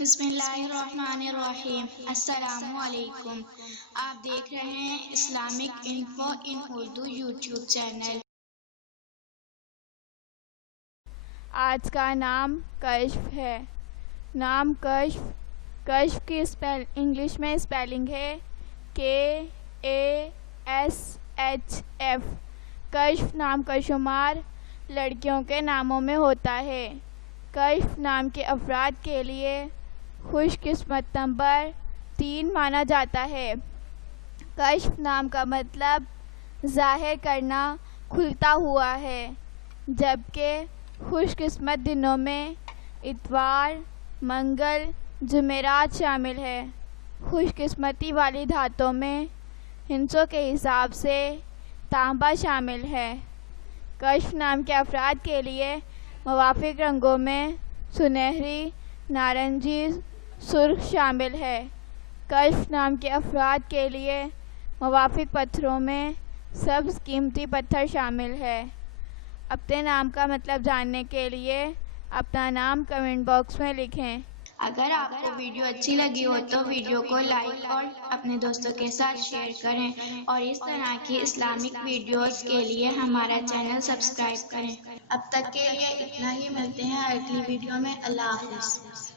بسم اللہ الرحمن الرحیم۔ السلام علیکم۔ آپ دیکھ رہے ہیں اسلامک انفو ان اردو یوٹیوب چینل۔ آج کا نام کشف ہے۔ نام کشف، کشف کی انگلش میں اسپیلنگ ہے KASHF۔ کشف نام کا شمار لڑکیوں کے ناموں میں ہوتا ہے۔ کشف نام کے افراد کے لیے خوش قسمت نمبر 3 مانا جاتا ہے۔ کشف نام کا مطلب ظاہر کرنا، کھلتا ہوا ہے، جبکہ خوش قسمت دنوں میں اتوار، منگل، جمعرات شامل ہے۔ خوش قسمتی والی دھاتوں میں ہندسوں کے حساب سے تانبا شامل ہے۔ کشف نام کے افراد کے لیے موافق رنگوں میں سنہری، نارنجی، سرخ شامل ہے۔ کشف نام کے افراد کے لیے موافق پتھروں میں سبز قیمتی پتھر شامل ہے۔ اپنے نام کا مطلب جاننے کے لیے اپنا نام کمنٹ باکس میں لکھیں۔ اگر آپ کو ویڈیو اچھی لگی ہو تو ویڈیو کو لائک اور اپنے دوستوں کے ساتھ شیئر کریں، اور اس طرح کی اسلامک ویڈیوز کے لیے ہمارا چینل سبسکرائب کریں۔ اب تک کے لیے اتنا ہی، ملتے ہیں اگلی ویڈیو میں۔ اللہ حافظ۔